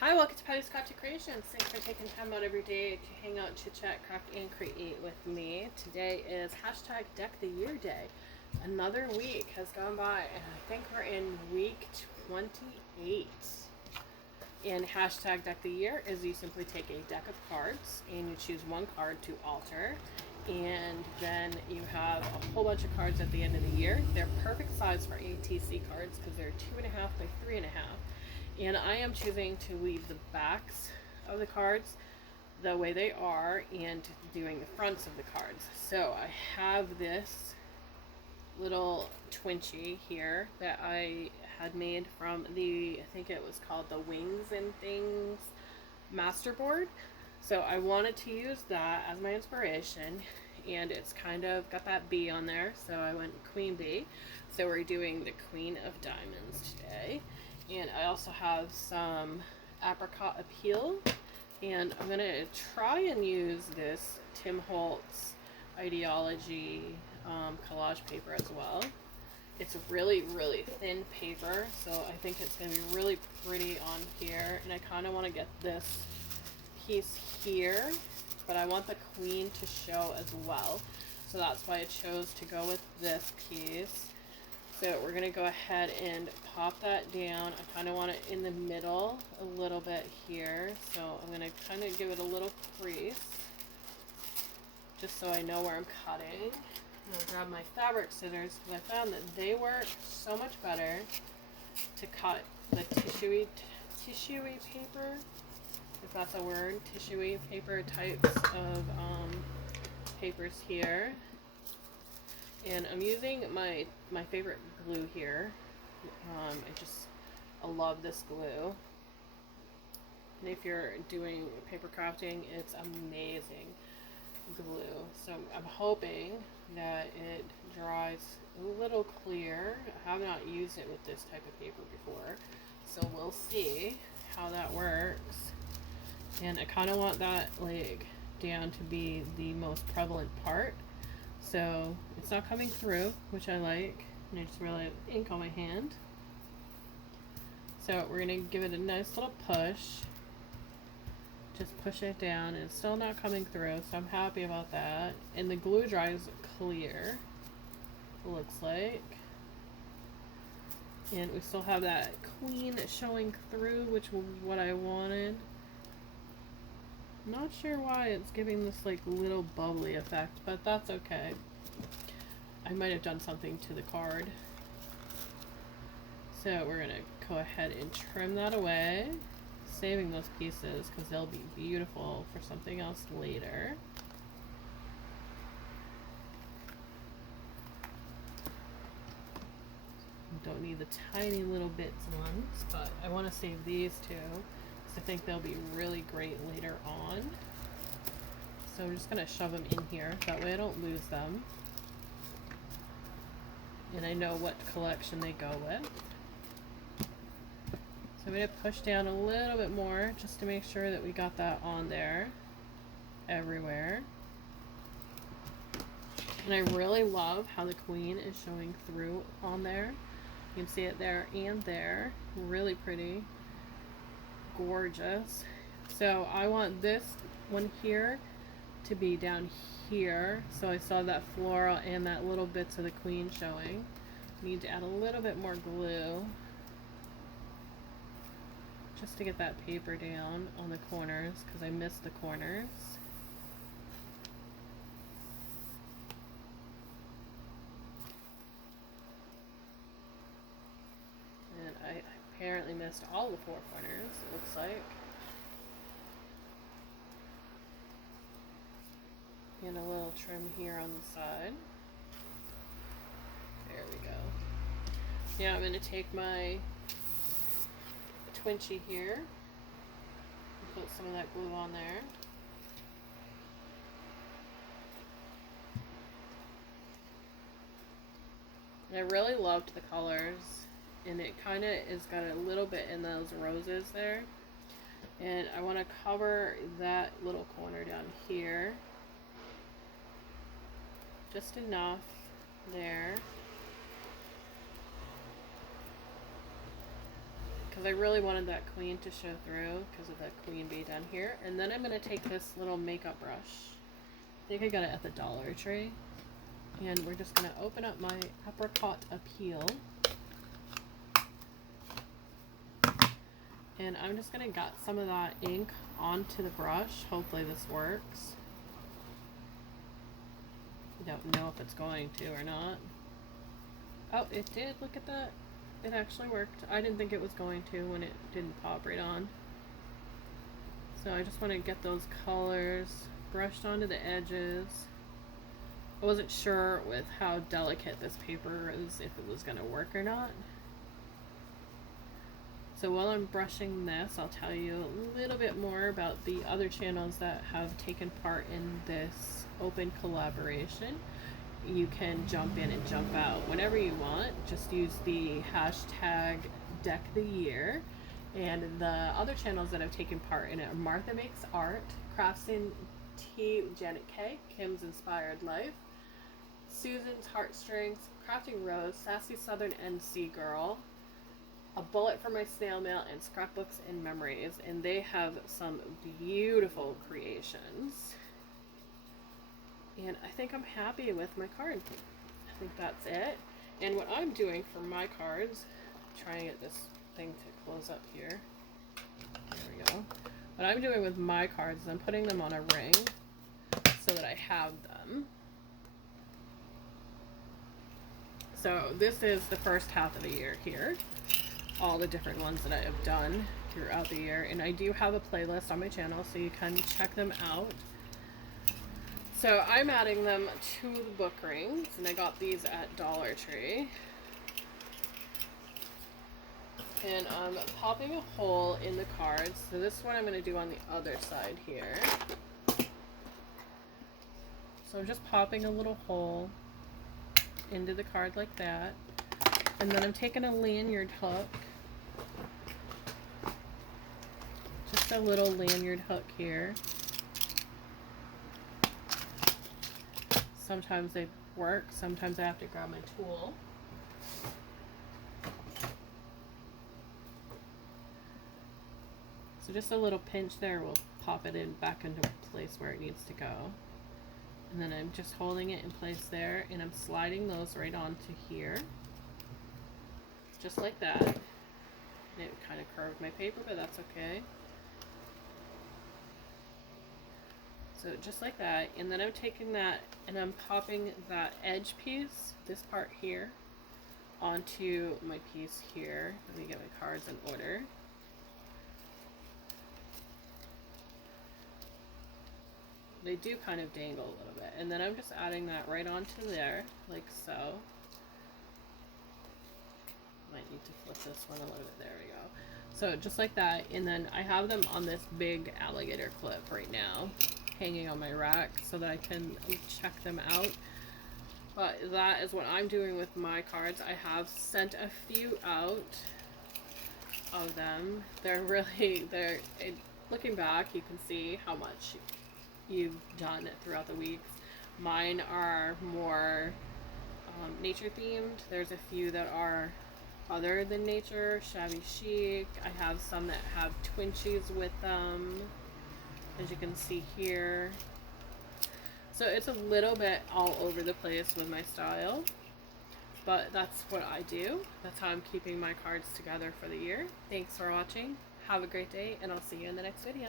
Hi, welcome to Patty's Crafty Creations. Thanks for taking time out every day to hang out, chit chat, craft, and create with me. Today is hashtag Deck the Year Day. Another week has gone by, and I think we're in week 28. And hashtag Deck the Year is you simply take a deck of cards and you choose one card to alter. And then you have a whole bunch of cards at the end of the year. They're perfect size for ATC cards because they're 2.5 by 3.5. And I am choosing to leave the backs of the cards the way they are and doing the fronts of the cards. So I have this little Twinchy here that I had made from I think it was called the Wings and Things Masterboard. So I wanted to use that as my inspiration, and it's kind of got that bee on there, so I went Queen Bee. So we're doing the Queen of Diamonds today. And I also have some apricot appeal, and I'm gonna try and use this Tim Holtz ideology collage paper as well. It's really thin paper, so I think it's gonna be really pretty on here. And I kind of want to get this piece here, but I want the queen to show as well, so that's why I chose to go with this piece. So we're going to go ahead and pop that down. I kind of want it in the middle a little bit here. So I'm going to kind of give it a little crease, just so I know where I'm cutting. I'll grab my fabric scissors because I found that they work so much better to cut the tissuey paper, if that's a word, tissuey paper types of papers here. And I'm using my favorite glue here. I love this glue. And if you're doing paper crafting, it's amazing glue. So I'm hoping that it dries a little clear. I have not used it with this type of paper before, so we'll see how that works. And I kind of want that like down to be the most prevalent part. So it's not coming through, which I like. And I just really have ink on my hand. So we're going to give it a nice little push. Just push it down, and it's still not coming through, so I'm happy about that. And the glue dries clear, it looks like. And we still have that queen showing through, which was what I wanted. Not sure why it's giving this like little bubbly effect, but that's okay. I might have done something to the card. So we're gonna go ahead and trim that away, saving those pieces because they'll be beautiful for something else later. Don't need the tiny little bits ones, but I want to save these two because I think they'll be really great later on. So I'm just going to shove them in here, that way I don't lose them. And I know what collection they go with. So I'm going to push down a little bit more just to make sure that we got that on there everywhere. And I really love how the queen is showing through on there. You can see it there and there. Really pretty. Gorgeous. So I want this one here to be down here. So I saw that floral and that little bits of the queen showing. Need to add a little bit more glue just to get that paper down on the corners because I missed the corners. And I apparently missed all the four corners, it looks like. And a little trim here on the side. There we go. Now I'm going to take my Twinchy here and put some of that glue on there. And I really loved the colors, and it kind of is got a little bit in those roses there. And I want to cover that little corner down here. Just enough there. because I really wanted that queen to show through because of the queen bee down here. And then I'm going to take this little makeup brush. I think I got it at the Dollar Tree. And we're just going to open up my Apricot Appeal. And I'm just going to get some of that ink onto the brush. Hopefully this works. I don't know if it's going to or not. Oh, it did. Look at that. It actually worked. I didn't think it was going to when it didn't pop right on. So I just want to get those colors brushed onto the edges. I wasn't sure with how delicate this paper is, if it was going to work or not. So while I'm brushing this, I'll tell you a little bit more about the other channels that have taken part in this open collaboration. You can jump in and jump out whenever you want. Just use the hashtag #DeckTheYear. And the other channels that have taken part in it are Martha Makes Art, Crafting Tea with JanetKay, Kim's Inspired Life, Susan's Heartstrings, Crafting Rose, Sassy Southern NC Girl, A Bullet for My Snail Mail, and Scrapbooks and Memories. And they have some beautiful creations. And I think I'm happy with my card. I think that's it. And what I'm doing for my cards, trying to get this thing to close up here. There we go. What I'm doing with my cards is I'm putting them on a ring so that I have them. So this is the first half of the year here. All the different ones that I have done throughout the year. And I do have a playlist on my channel so you can check them out. So I'm adding them to the book rings, and I got these at Dollar Tree. And I'm popping a hole in the cards. So this one I'm going to do on the other side here. So I'm just popping a little hole into the card like that. And then I'm taking a lanyard hook. Just a little lanyard hook here. Sometimes they work, sometimes I have to grab my tool. So just a little pinch there will pop it in back into place where it needs to go. And then I'm just holding it in place there, and I'm sliding those right onto here. Just like that. And it kind of curved my paper, but that's okay. So just like that, and then I'm taking that and I'm popping that edge piece, this part here, onto my piece here. Let me get my cards in order. They do kind of dangle a little bit, and then I'm just adding that right onto there, like so. Might need to flip this one a little bit. There we go. So just like that, and then I have them on this big alligator clip right now, hanging on my rack so that I can check them out. But that is what I'm doing with my cards. I have sent a few out of them. Looking back, you can see how much you've done throughout the weeks. Mine are more nature themed. There's a few that are other than nature, shabby chic. I have some that have twinchies with them, as you can see here. So it's a little bit all over the place with my style, but that's what I do. That's how I'm keeping my cards together for the year. Thanks for watching. Have a great day, and I'll see you in the next video.